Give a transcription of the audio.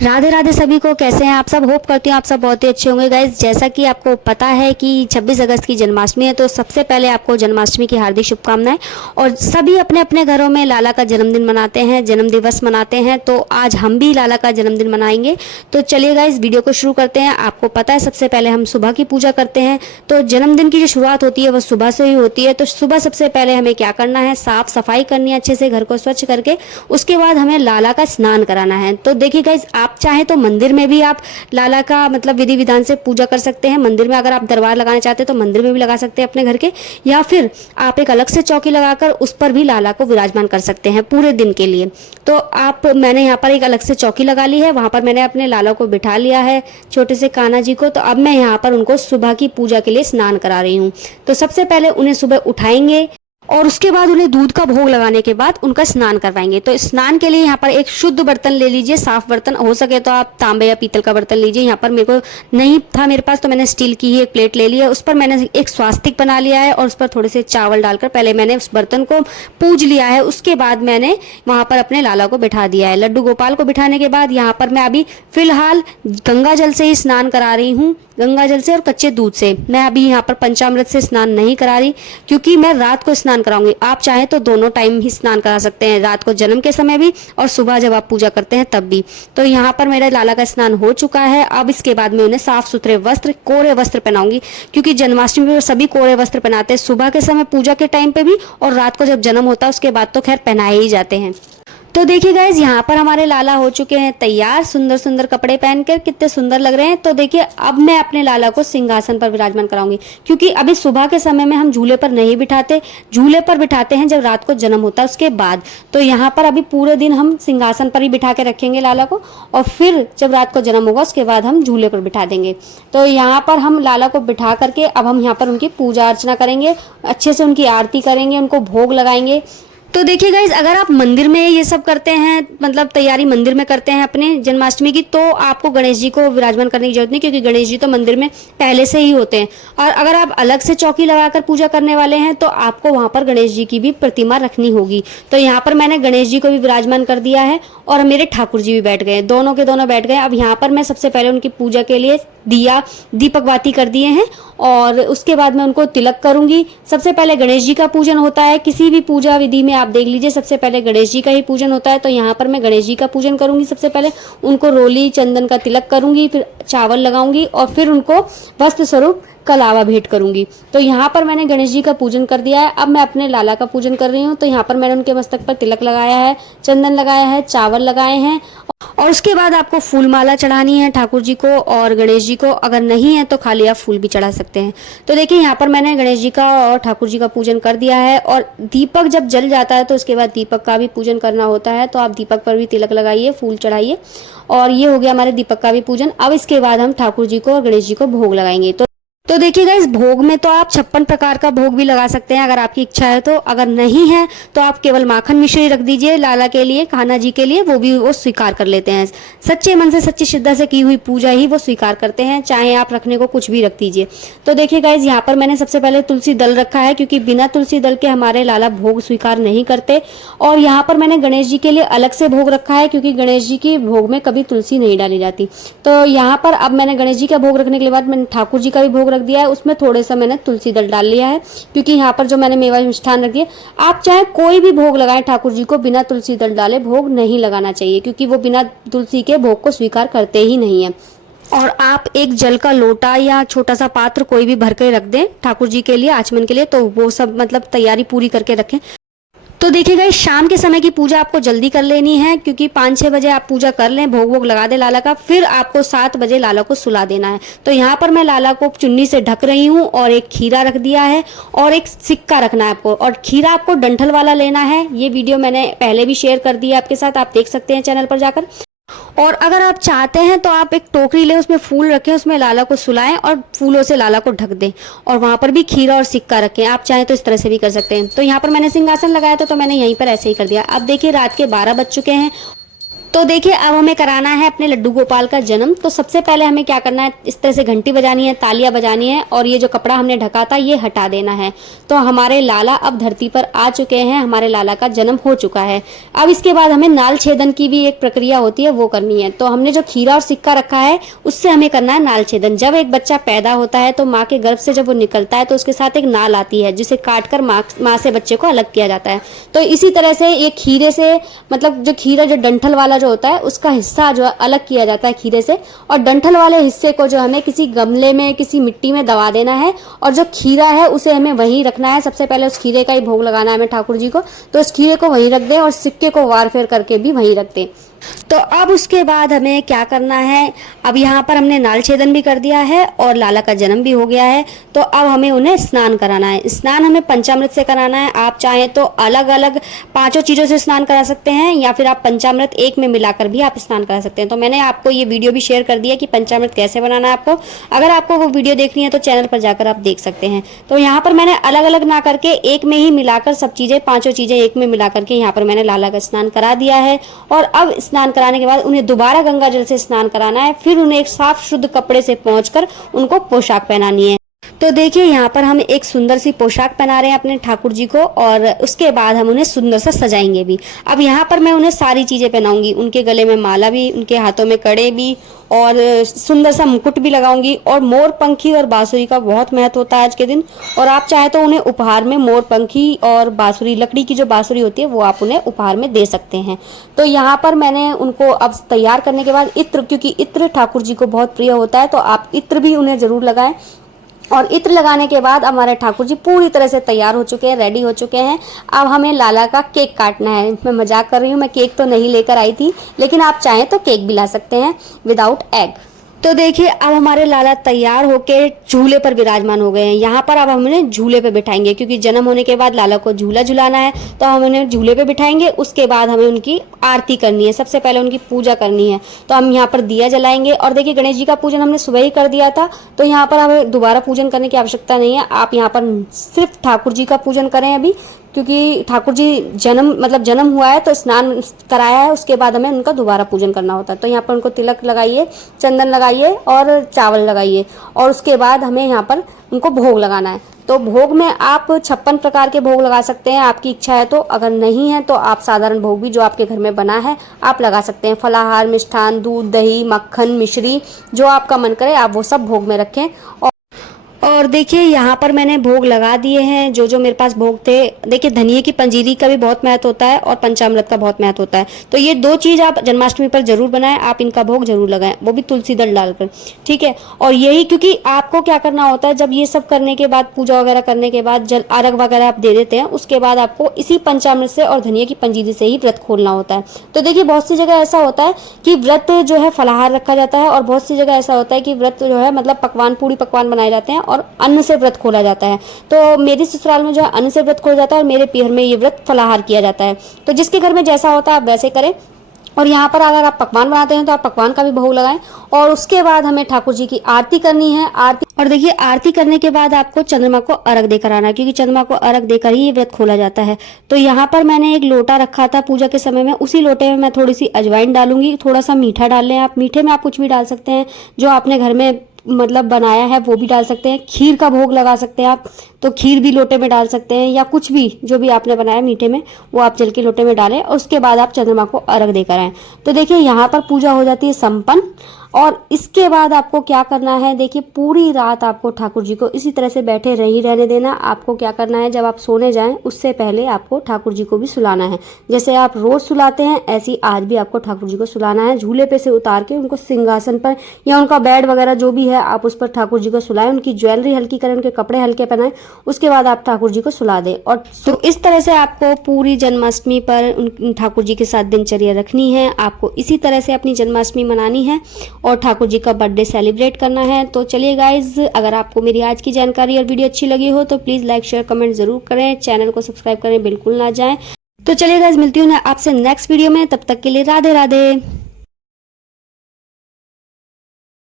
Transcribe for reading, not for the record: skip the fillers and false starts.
राधे राधे सभी को। कैसे हैं आप सब? होप करती हूँ आप सब बहुत ही अच्छे होंगे गाइज। जैसा कि आपको पता है कि 26 अगस्त की जन्माष्टमी है, तो सबसे पहले आपको जन्माष्टमी की हार्दिक शुभकामनाएं। और सभी अपने अपने घरों में लाला का जन्मदिन मनाते हैं, जन्म दिवस मनाते हैं, तो आज हम भी लाला का जन्मदिन मनाएंगे। तो चलिए गाइज वीडियो को शुरू करते हैं। आपको पता है सबसे पहले हम सुबह की पूजा करते हैं, तो जन्मदिन की जो शुरुआत होती है वो सुबह से ही होती है। तो सुबह सबसे पहले हमें क्या करना है, साफ सफाई करनी है अच्छे से, घर को स्वच्छ करके। उसके बाद हमें लाला का स्नान कराना है। तो देखिए गाइज, आप चाहे तो मंदिर में भी आप लाला का मतलब विधि विधान से पूजा कर सकते हैं। मंदिर में अगर आप दरबार लगाना चाहते हैं तो मंदिर में भी लगा सकते हैं अपने घर के, या फिर आप एक अलग से चौकी लगाकर उस पर भी लाला को विराजमान कर सकते हैं पूरे दिन के लिए। तो मैंने यहाँ पर एक अलग से चौकी लगा ली है, वहां पर मैंने अपने लाला को बिठा लिया है, छोटे से कान्हा जी को। तो अब मैं यहाँ पर उनको सुबह की पूजा के लिए स्नान करा रही हूँ। तो सबसे पहले उन्हें सुबह उठाएंगे और उसके बाद उन्हें दूध का भोग लगाने के बाद उनका स्नान करवाएंगे। तो स्नान के लिए यहाँ पर एक शुद्ध बर्तन ले लीजिए, साफ बर्तन। हो सके तो आप तांबे या पीतल का बर्तन लीजिए। यहाँ पर मेरे को नहीं था मेरे पास, तो मैंने स्टील की ही एक प्लेट ले ली है। उस पर मैंने एक स्वास्तिक बना लिया है और उस पर थोड़े से चावल डालकर पहले मैंने उस बर्तन को पूज लिया है। उसके बाद मैंने वहां पर अपने लाला को बिठा दिया है। लड्डू गोपाल को बिठाने के बाद यहाँ पर मैं अभी फिलहाल गंगा जल से ही स्नान करा रही हूँ, गंगा जल से और कच्चे दूध से। मैं अभी यहाँ पर पंचामृत से स्नान नहीं करा रही, क्योंकि मैं रात को स्नान कराऊंगी। आप चाहे तो दोनों टाइम ही स्नान करा सकते हैं, रात को जन्म के समय भी और सुबह जब आप पूजा करते हैं तब भी। तो यहाँ पर मेरे लाला का स्नान हो चुका है। अब इसके बाद मैं उन्हें साफ सुथरे वस्त्र, कोरे वस्त्र पहनाऊंगी, क्योंकि जन्माष्टमी में सभी कोरे वस्त्र पहनाते हैं, सुबह के समय पूजा के टाइम पे भी, और रात को जब जन्म होता है उसके बाद तो खैर पहनाए ही जाते हैं। तो देखिए गाइज, यहाँ पर हमारे लाला हो चुके हैं तैयार, सुंदर सुंदर कपड़े पहनकर कितने सुंदर लग रहे हैं। तो देखिए, अब मैं अपने लाला को सिंहासन पर विराजमान कराऊंगी, क्योंकि अभी सुबह के समय में हम झूले पर नहीं बिठाते, झूले पर बिठाते हैं जब रात को जन्म होता है उसके बाद। तो यहाँ पर अभी पूरे दिन हम सिंहासन पर ही बिठा के रखेंगे लाला को, और फिर जब रात को जन्म होगा उसके बाद हम झूले पर बिठा देंगे। तो यहाँ पर हम लाला को बिठा करके अब हम यहाँ पर उनकी पूजा अर्चना करेंगे, अच्छे से उनकी आरती करेंगे, उनको भोग लगाएंगे। तो देखिए गाइज, अगर आप मंदिर में ये सब करते हैं, मतलब तैयारी मंदिर में करते हैं अपने जन्माष्टमी की, तो आपको गणेश जी को विराजमान करने की जरूरत नहीं, क्योंकि गणेश जी तो मंदिर में पहले से ही होते हैं। और अगर आप अलग से चौकी लगाकर पूजा करने वाले हैं तो आपको वहां पर गणेश जी की भी प्रतिमा रखनी होगी। तो यहाँ पर मैंने गणेश जी को भी विराजमान कर दिया है और मेरे ठाकुर जी भी बैठ गए, दोनों के दोनों बैठ गए। अब यहाँ पर मैं सबसे पहले उनकी पूजा के लिए दीपक बाती कर दिए हैं, और उसके बाद मैं उनको तिलक करूंगी। सबसे पहले गणेश जी का पूजन होता है, किसी भी पूजा विधि में आप देख लीजिए सबसे पहले गणेश जी का ही पूजन होता है। तो यहाँ पर मैं गणेश जी का पूजन करूंगी। सबसे पहले उनको रोली चंदन का तिलक करूंगी, फिर चावल लगाऊंगी और फिर उनको वस्त्र स्वरूप कलावा भेंट करूंगी। तो यहाँ पर मैंने गणेश जी का पूजन कर दिया है। अब मैं अपने लाला का पूजन कर रही हूँ। तो यहाँ पर मैंने उनके मस्तक पर तिलक लगाया है, चंदन लगाया है, चावल लगाए हैं, और उसके बाद आपको फूल माला चढ़ानी है ठाकुर जी को और गणेश जी को। अगर नहीं है तो खाली आप फूल भी चढ़ा सकते हैं। तो देखिए, यहाँ पर मैंने गणेश जी का और ठाकुर जी का पूजन कर दिया है। और दीपक जब जल जाता है तो उसके बाद दीपक का भी पूजन करना होता है। तो आप दीपक पर भी तिलक लगाइए, फूल चढ़ाइए। और ये हो गया हमारे दीपक का भी पूजन। अब इसके बाद हम ठाकुर जी को और गणेश जी को भोग लगाएंगे। तो देखिएगा, इस भोग में तो आप 56 प्रकार का भोग भी लगा सकते हैं अगर आपकी इच्छा है तो। अगर नहीं है तो आप केवल माखन मिश्री रख दीजिए लाला के लिए, कान्हा जी के लिए, वो स्वीकार कर लेते हैं। सच्चे मन से, सच्ची श्रद्धा से की हुई पूजा ही वो स्वीकार करते हैं, चाहे आप रखने को कुछ भी रख दीजिए। तो देखिए गाइज, यहाँ पर मैंने सबसे पहले तुलसी दल रखा है, क्योंकि बिना तुलसी दल के हमारे लाला भोग स्वीकार नहीं करते। और यहाँ पर मैंने गणेश जी के लिए अलग से भोग रखा है, क्योंकि गणेश जी की भोग में कभी तुलसी नहीं डाली जाती। तो यहाँ पर अब मैंने गणेश जी का भोग रखने के बाद मैंने ठाकुर जी का भी भोग दिया है, उसमें थोड़े सा मैंने तुलसी दल डाल लिया है, क्योंकि यहाँ पर जो मैंने मेवा मिष्ठान रख दिया। आप चाहे कोई भी भोग लगाएं ठाकुर जी को, बिना तुलसी दल डाले भोग नहीं लगाना चाहिए, क्योंकि वो बिना तुलसी के भोग को स्वीकार करते ही नहीं है। और आप एक जल का लोटा या छोटा सा पात्र कोई भी भर के रख दें ठाकुर जी के लिए, आचमन के लिए। तो वो सब मतलब तैयारी पूरी करके रखें। तो देखिएगा, इस शाम के समय की पूजा आपको जल्दी कर लेनी है, क्योंकि 5-6 बजे आप पूजा कर लें, भोग वोग लगा दे लाला का, फिर आपको 7 बजे लाला को सुला देना है। तो यहाँ पर मैं लाला को चुन्नी से ढक रही हूँ और एक खीरा रख दिया है और एक सिक्का रखना है आपको। और खीरा आपको डंठल वाला लेना है। ये वीडियो मैंने पहले भी शेयर कर दी है आपके साथ, आप देख सकते हैं चैनल पर जाकर। और अगर आप चाहते हैं तो आप एक टोकरी लें, उसमें फूल रखें, उसमें लाला को सुलाएं और फूलों से लाला को ढक दें, और वहां पर भी खीरा और सिक्का रखें। आप चाहें तो इस तरह से भी कर सकते हैं। तो यहाँ पर मैंने सिंहासन लगाया था, तो मैंने यहीं पर ऐसे ही कर दिया। अब देखिए, रात के 12 बज चुके हैं तो देखिए अब हमें कराना है अपने लड्डू गोपाल का जन्म। तो सबसे पहले हमें क्या करना है, इस तरह से घंटी बजानी है, तालियां बजानी है और ये जो कपड़ा हमने ढका था ये हटा देना है। तो हमारे लाला अब धरती पर आ चुके हैं, हमारे लाला का जन्म हो चुका है। अब इसके बाद हमें नाल छेदन की भी एक प्रक्रिया होती है, वो करनी है। तो हमने जो खीरा और सिक्का रखा है उससे हमें करना है नाल छेदन। जब एक बच्चा पैदा होता है तो माँ के गर्भ से जब वो निकलता है तो उसके साथ एक नाल आती है जिसे काट कर माँ से बच्चे को अलग किया जाता है। तो इसी तरह से एक खीरे से, मतलब जो खीरा जो डंठल वाला जो होता है उसका हिस्सा जो अलग किया जाता है खीरे से, और डंठल वाले हिस्से को जो हमें किसी गमले में, किसी मिट्टी में दबा देना है और जो खीरा है उसे हमें वहीं रखना है। सबसे पहले उस खीरे का ही भोग लगाना है हमें ठाकुर जी को। तो उस खीरे को वहीं रख दें और सिक्के को वार फेर करके भी वहीं रख दें। तो अब उसके बाद हमें क्या करना है, अब यहाँ पर हमने नाल छेदन भी कर दिया है और लाला का जन्म भी हो गया है। तो अब हमें उन्हें स्नान कराना है। स्नान हमें पंचामृत से कराना है। आप चाहें तो अलग अलग 5 चीज़ों से स्नान करा सकते हैं या फिर आप पंचामृत एक में मिलाकर भी आप स्नान करा सकते हैं। तो मैंने आपको ये वीडियो भी शेयर कर दिया कि पंचामृत कैसे बनाना है आपको। अगर आपको वो वीडियो देखनी है तो चैनल पर जाकर आप देख सकते हैं। तो यहाँ पर मैंने अलग अलग ना करके एक में ही मिलाकर सब चीज़ें, 5 चीज़ें एक में मिला करके यहाँ पर मैंने लाला का स्नान करा दिया है। और अब स्नान कराने के बाद उन्हें दोबारा गंगा जल से स्नान कराना है। फिर उन्हें एक साफ शुद्ध कपड़े से पोंछकर उनको पोशाक पहनानी है। तो देखिए यहाँ पर हम एक सुंदर सी पोशाक पहना रहे हैं अपने ठाकुर जी को और उसके बाद हम उन्हें सुंदर सा सजाएंगे भी। अब यहाँ पर मैं उन्हें सारी चीज़ें पहनाऊंगी, उनके गले में माला भी, उनके हाथों में कड़े भी और सुंदर सा मुकुट भी लगाऊंगी। और मोर पंखी और बांसुरी का बहुत महत्व होता है आज के दिन। और आप चाहे तो उन्हें उपहार में मोर पंखी और बांसुरी, लकड़ी की जो बांसुरी होती है वो आप उन्हें उपहार में दे सकते हैं। तो यहाँ पर मैंने उनको अब तैयार करने के बाद इत्र, क्योंकि इत्र ठाकुर जी को बहुत प्रिय होता है तो आप इत्र भी उन्हें जरूर लगाएं। और इत्र लगाने के बाद हमारे ठाकुर जी पूरी तरह से तैयार हो चुके हैं, रेडी हो चुके हैं। अब हमें लाला का केक काटना है। मैं मजाक कर रही हूँ, मैं केक तो नहीं लेकर आई थी, लेकिन आप चाहें तो केक भी ला सकते हैं विदाउट एग। तो देखिए अब हमारे लाला तैयार होके झूले पर विराजमान हो गए हैं। यहाँ पर अब हम उन्हें झूले पे बिठाएंगे, क्योंकि जन्म होने के बाद लाला को झूला झुलाना है। तो हम उन्हें झूले पे बिठाएंगे। उसके बाद हमें उनकी आरती करनी है, सबसे पहले उनकी पूजा करनी है। तो हम यहाँ पर दिया जलाएंगे। और देखिए गणेश जी का पूजन हमने सुबह ही कर दिया था, तो यहाँ पर हमें दोबारा पूजन करने की आवश्यकता नहीं है। आप यहाँ पर सिर्फ ठाकुर जी का पूजन करें अभी, क्योंकि ठाकुर जी जन्म हुआ है तो स्नान कराया है, उसके बाद हमें उनका दोबारा पूजन करना होता है। तो यहाँ पर उनको तिलक लगाइए, चंदन लगाइए और चावल लगाइए और उसके बाद हमें यहाँ पर उनको भोग लगाना है। तो भोग में आप 56 प्रकार के भोग लगा सकते हैं, आपकी इच्छा है तो। अगर नहीं है तो आप साधारण भोग भी जो आपके घर में बना है आप लगा सकते हैं। फलाहार, मिष्ठान, दूध, दही, मक्खन, मिश्री, जो आपका मन करे आप वो सब भोग में रखें। और देखिए यहाँ पर मैंने भोग लगा दिए हैं जो जो मेरे पास भोग थे। देखिए धनिये की पंजीरी का भी बहुत महत्व होता है और पंचामृत का बहुत महत्व होता है। तो ये 2 चीज़ आप जन्माष्टमी पर जरूर बनाएं, आप इनका भोग जरूर लगाएं, वो भी तुलसी दल डालकर, ठीक है। और यही, क्योंकि आपको क्या करना होता है, जब ये सब करने के बाद, पूजा वगैरह करने के बाद, जल अर्घ वगैरह आप दे देते हैं, उसके बाद आपको इसी पंचामृत से और धनिये की पंजीरी से ही व्रत खोलना होता है। तो देखिए बहुत सी जगह ऐसा होता है कि व्रत जो है फलाहार रखा जाता है और बहुत सी जगह ऐसा होता है कि व्रत जो है मतलब पकवान, पूरी पकवान बनाए जाते हैं और अन्न से व्रत खोला जाता है। तो मेरी ससुराल में जो है अन्न से व्रत खोला जाता है और मेरे पीहर में ये व्रत फलाहार किया जाता है। तो जिसके घर में जैसा होता है आप वैसे करें। और यहाँ पर अगर आप पकवान बनाते हैं तो आप पकवान का भी भोग लगाएं। और उसके बाद हमें ठाकुर जी की आरती करनी है। आरती, और देखिए आरती करने के बाद आपको चंद्रमा को अर्घ देकर आना है, क्योंकि चंद्रमा को अर्घ देकर ही ये व्रत खोला जाता है। तो यहाँ पर मैंने एक लोटा रखा था पूजा के समय में, उसी लोटे में मैं थोड़ी सी अजवाइन डालूंगी, थोड़ा सा मीठा डाल लें आप। मीठे में आप कुछ भी डाल सकते हैं, जो आपने घर में बनाया है वो भी डाल सकते हैं। खीर का भोग लगा सकते हैं आप, तो खीर भी लोटे में डाल सकते हैं, या कुछ भी जो भी आपने बनाया मीठे में वो आप जल के लोटे में डालें और उसके बाद आप चंद्रमा को अर्घ देकर आएं। तो देखिए यहाँ पर पूजा हो जाती है संपन्न। और इसके बाद आपको क्या करना है, देखिए पूरी रात आपको ठाकुर जी को इसी तरह से बैठे रहने देना। आपको क्या करना है, जब आप सोने जाएं उससे पहले आपको ठाकुर जी को भी सुलाना है। जैसे आप रोज सुलाते हैं ऐसे ही आज भी आपको ठाकुर जी को सुलाना है। झूले पे से उतार के उनको सिंहासन पर या उनका बेड वगैरह जो भी है आप उस पर ठाकुर जी को सुलाएं। उनकी ज्वेलरी हल्की करें, उनके कपड़े हल्के पहनाएं, उसके बाद आप ठाकुर जी को सुला दें। और तो इस तरह से आपको पूरी जन्माष्टमी पर उन ठाकुर जी के साथ दिनचर्या रखनी है। आपको इसी तरह से अपनी जन्माष्टमी मनानी है और ठाकुर जी का बर्थडे सेलिब्रेट करना है। तो चलिए गाइज, अगर आपको मेरी आज की जानकारी और वीडियो अच्छी लगी हो तो प्लीज़ लाइक, शेयर, कमेंट जरूर करें। चैनल को सब्सक्राइब करें बिल्कुल ना जाएं। तो चलिए गाइज, मिलती हूँ मैं आपसे नेक्स्ट वीडियो में। तब तक के लिए राधे राधे।